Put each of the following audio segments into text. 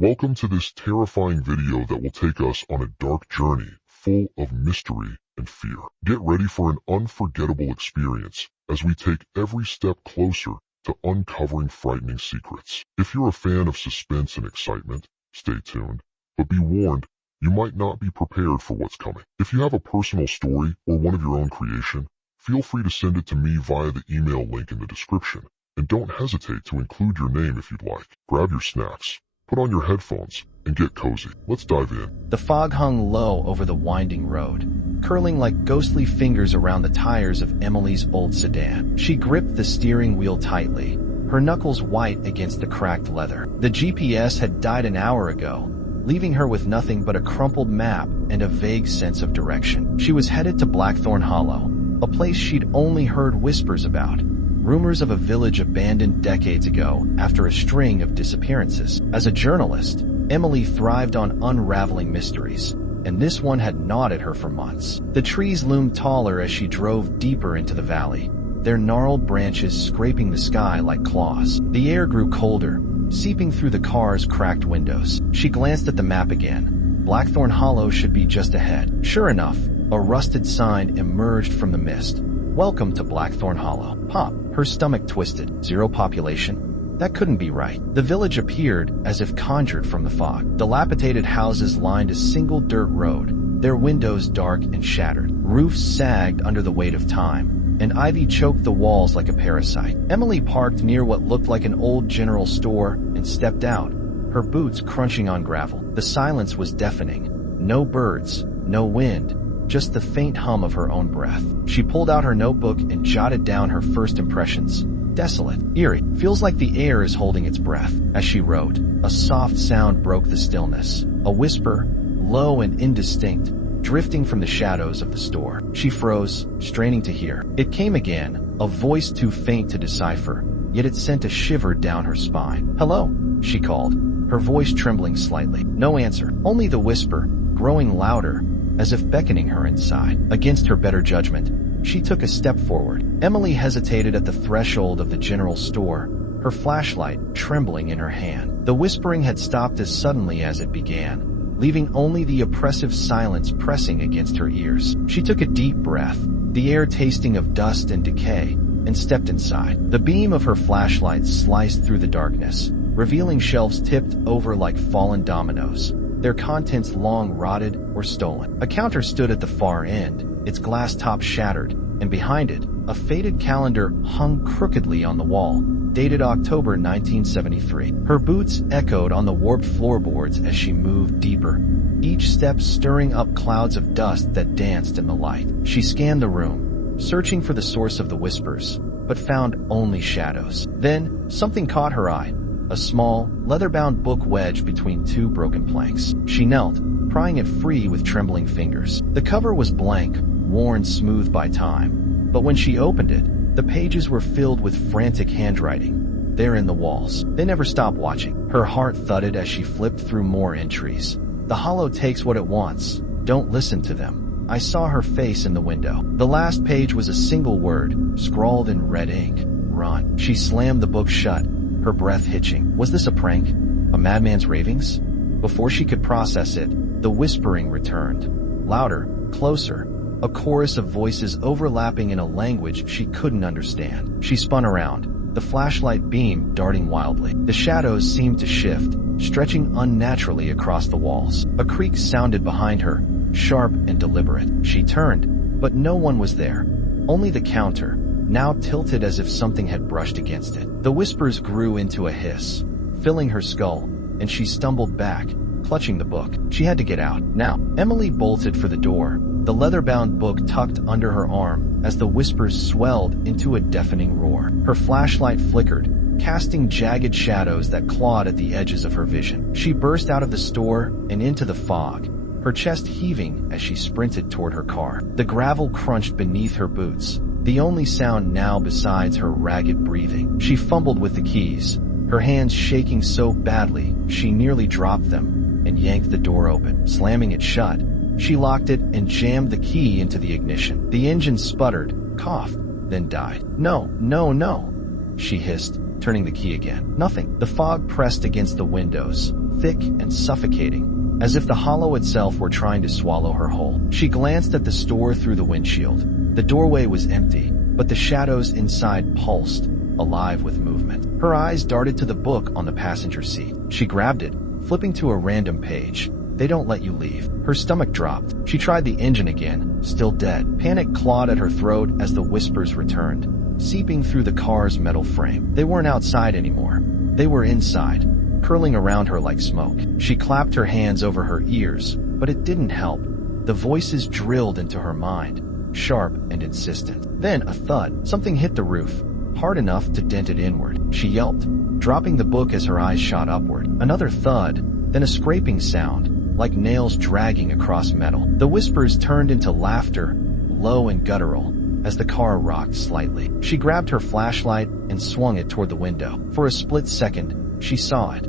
Welcome to this terrifying video that will take us on a dark journey full of mystery and fear. Get ready for an unforgettable experience as we take every step closer to uncovering frightening secrets. If you're a fan of suspense and excitement, stay tuned, but be warned, you might not be prepared for what's coming. If you have a personal story or one of your own creation, feel free to send it to me via the email link in the description, and don't hesitate to include your name if you'd like. Grab your snacks, put on your headphones, and get cozy. Let's dive in. The fog hung low over the winding road, curling like ghostly fingers around the tires of Emily's old sedan. She gripped the steering wheel tightly, her knuckles white against the cracked leather. The GPS had died an hour ago, leaving her with nothing but a crumpled map and a vague sense of direction. She was headed to Blackthorn Hollow, a place she'd only heard whispers about. Rumors of a village abandoned decades ago after a string of disappearances. As a journalist, Emily thrived on unraveling mysteries, and this one had gnawed at her for months. The trees loomed taller as she drove deeper into the valley, their gnarled branches scraping the sky like claws. The air grew colder, seeping through the car's cracked windows. She glanced at the map again. Blackthorn Hollow should be just ahead. Sure enough, a rusted sign emerged from the mist. "Welcome to Blackthorn Hollow." Pop! Her stomach twisted. Zero population? That couldn't be right. The village appeared as if conjured from the fog. Dilapidated houses lined a single dirt road, their windows dark and shattered. Roofs sagged under the weight of time, and ivy choked the walls like a parasite. Emily parked near what looked like an old general store and stepped out, her boots crunching on gravel. The silence was deafening. No birds, no wind, just the faint hum of her own breath. She pulled out her notebook and jotted down her first impressions. Desolate, eerie, feels like the air is holding its breath. As she wrote, a soft sound broke the stillness. A whisper, low and indistinct, drifting from the shadows of the store. She froze, straining to hear. It came again, a voice too faint to decipher, yet it sent a shiver down her spine. "Hello," she called, her voice trembling slightly. No answer, only the whisper, growing louder, as if beckoning her inside. Against her better judgment, she took a step forward. Emily hesitated at the threshold of the general store, her flashlight trembling in her hand. The whispering had stopped as suddenly as it began, leaving only the oppressive silence pressing against her ears. She took a deep breath, the air tasting of dust and decay, and stepped inside. The beam of her flashlight sliced through the darkness, revealing shelves tipped over like fallen dominoes, their contents long rotted or stolen. A counter stood at the far end, its glass top shattered, and behind it, a faded calendar hung crookedly on the wall, dated October 1973. Her boots echoed on the warped floorboards as she moved deeper, each step stirring up clouds of dust that danced in the light. She scanned the room, searching for the source of the whispers, but found only shadows. Then, something caught her eye. A small, leather-bound book wedged between two broken planks. She knelt, prying it free with trembling fingers. The cover was blank, worn smooth by time, but when she opened it, the pages were filled with frantic handwriting, there in the walls. They never stopped watching. Her heart thudded as she flipped through more entries. "The Hollow takes what it wants. Don't listen to them. I saw her face in the window." The last page was a single word, scrawled in red ink. "Run." She slammed the book shut, her breath hitching. Was this a prank? A madman's ravings? Before she could process it, the whispering returned. Louder, closer, a chorus of voices overlapping in a language she couldn't understand. She spun around, the flashlight beam darting wildly. The shadows seemed to shift, stretching unnaturally across the walls. A creak sounded behind her, sharp and deliberate. She turned, but no one was there. Only the counter, now tilted as if something had brushed against it. The whispers grew into a hiss, filling her skull, and she stumbled back, clutching the book. She had to get out, now. Emily bolted for the door, the leather-bound book tucked under her arm as the whispers swelled into a deafening roar. Her flashlight flickered, casting jagged shadows that clawed at the edges of her vision. She burst out of the store and into the fog, her chest heaving as she sprinted toward her car. The gravel crunched beneath her boots, the only sound now besides her ragged breathing. She fumbled with the keys, her hands shaking so badly she nearly dropped them, and yanked the door open. Slamming it shut, she locked it and jammed the key into the ignition. The engine sputtered, coughed, then died. "No, no, no," she hissed, turning the key again. Nothing. The fog pressed against the windows, thick and suffocating, as if the hollow itself were trying to swallow her whole. She glanced at the store through the windshield. The doorway was empty, but the shadows inside pulsed, alive with movement. Her eyes darted to the book on the passenger seat. She grabbed it, flipping to a random page. They don't let you leave. Her stomach dropped. She tried the engine again, still dead. Panic clawed at her throat as the whispers returned, seeping through the car's metal frame. They weren't outside anymore. They were inside, curling around her like smoke. She clapped her hands over her ears, but it didn't help. The voices drilled into her mind, sharp and insistent. Then a thud. Something hit the roof, hard enough to dent it inward. She yelped, dropping the book as her eyes shot upward. Another thud, then a scraping sound, like nails dragging across metal. The whispers turned into laughter, low and guttural, as the car rocked slightly. She grabbed her flashlight and swung it toward the window. For a split second, she saw it.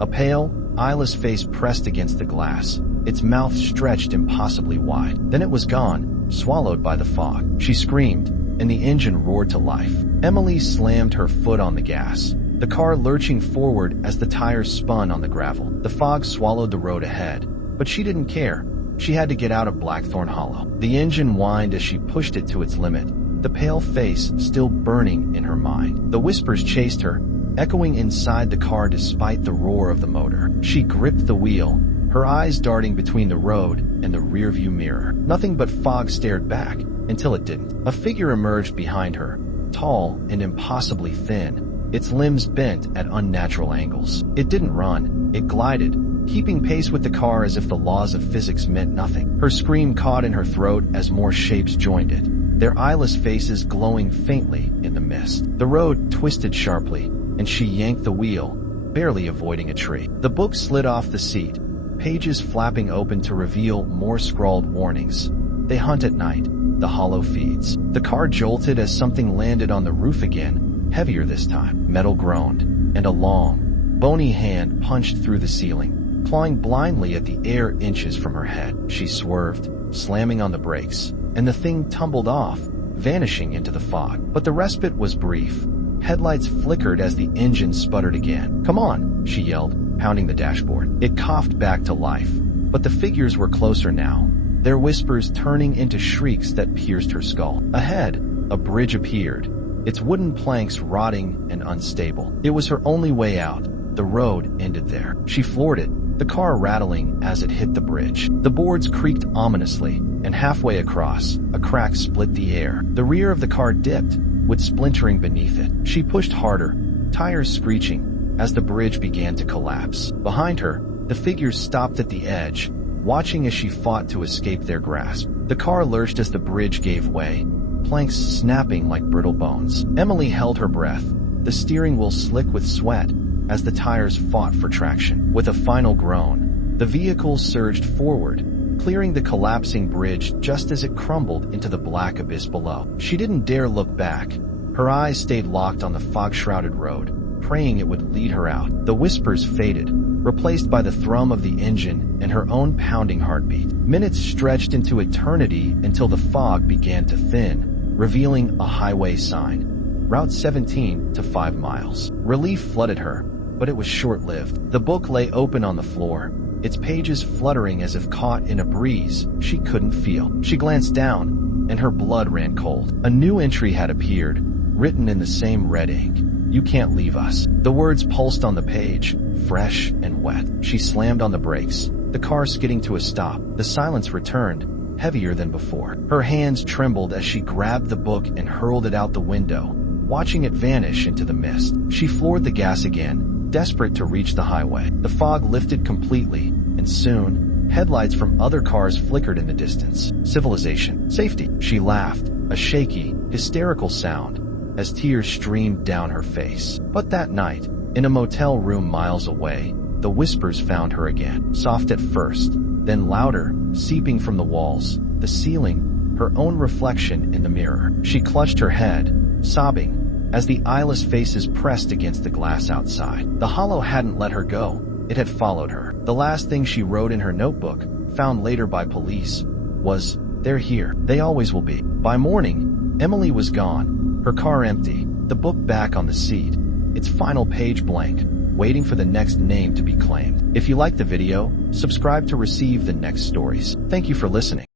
A pale, eyeless face pressed against the glass, its mouth stretched impossibly wide. Then it was gone, swallowed by the fog. She screamed, and the engine roared to life. Emily slammed her foot on the gas, the car lurching forward as the tires spun on the gravel. The fog swallowed the road ahead, but she didn't care. She had to get out of Blackthorn Hollow. The engine whined as she pushed it to its limit, the pale face still burning in her mind. The whispers chased her, echoing inside the car despite the roar of the motor. She gripped the wheel, her eyes darting between the road and the rearview mirror. Nothing but fog stared back, until it didn't. A figure emerged behind her, tall and impossibly thin, its limbs bent at unnatural angles. It didn't run, it glided, keeping pace with the car as if the laws of physics meant nothing. Her scream caught in her throat as more shapes joined it, their eyeless faces glowing faintly in the mist. The road twisted sharply, and she yanked the wheel, barely avoiding a tree. The book slid off the seat, pages flapping open to reveal more scrawled warnings. They hunt at night. The hollow feeds. The car jolted as something landed on the roof again, heavier this time. Metal groaned, and a long, bony hand punched through the ceiling, clawing blindly at the air inches from her head. She swerved, slamming on the brakes, and the thing tumbled off, vanishing into the fog. But the respite was brief. Headlights flickered as the engine sputtered again. "Come on," she yelled, pounding the dashboard. It coughed back to life, but the figures were closer now, their whispers turning into shrieks that pierced her skull. Ahead, a bridge appeared, its wooden planks rotting and unstable. It was her only way out. The road ended there. She floored it, the car rattling as it hit the bridge. The boards creaked ominously, and halfway across, a crack split the air. The rear of the car dipped, with splintering beneath it. She pushed harder, tires screeching, as the bridge began to collapse. Behind her, the figures stopped at the edge, watching as she fought to escape their grasp. The car lurched as the bridge gave way, planks snapping like brittle bones. Emily held her breath, the steering wheel slick with sweat, as the tires fought for traction. With a final groan, the vehicle surged forward, clearing the collapsing bridge just as it crumbled into the black abyss below. She didn't dare look back. Her eyes stayed locked on the fog-shrouded road, praying it would lead her out. The whispers faded, replaced by the thrum of the engine and her own pounding heartbeat. Minutes stretched into eternity until the fog began to thin, revealing a highway sign. Route 17 to 5 miles. Relief flooded her, but it was short-lived. The book lay open on the floor, its pages fluttering as if caught in a breeze she couldn't feel. She glanced down, and her blood ran cold. A new entry had appeared, written in the same red ink. "You can't leave us." The words pulsed on the page, fresh and wet. She slammed on the brakes, the car skidding to a stop. The silence returned, heavier than before. Her hands trembled as she grabbed the book and hurled it out the window, watching it vanish into the mist. She floored the gas again, desperate to reach the highway. The fog lifted completely, and soon, headlights from other cars flickered in the distance. Civilization. Safety. She laughed, a shaky, hysterical sound, as tears streamed down her face. But that night, in a motel room miles away, the whispers found her again. Soft at first, then louder, seeping from the walls, the ceiling, her own reflection in the mirror. She clutched her head, sobbing, as the eyeless faces pressed against the glass outside. The hollow hadn't let her go. It had followed her. The last thing she wrote in her notebook, found later by police, was, "They're here. They always will be." By morning, Emily was gone, her car empty, the book back on the seat, its final page blank, waiting for the next name to be claimed. If you liked the video, subscribe to receive the next stories. Thank you for listening.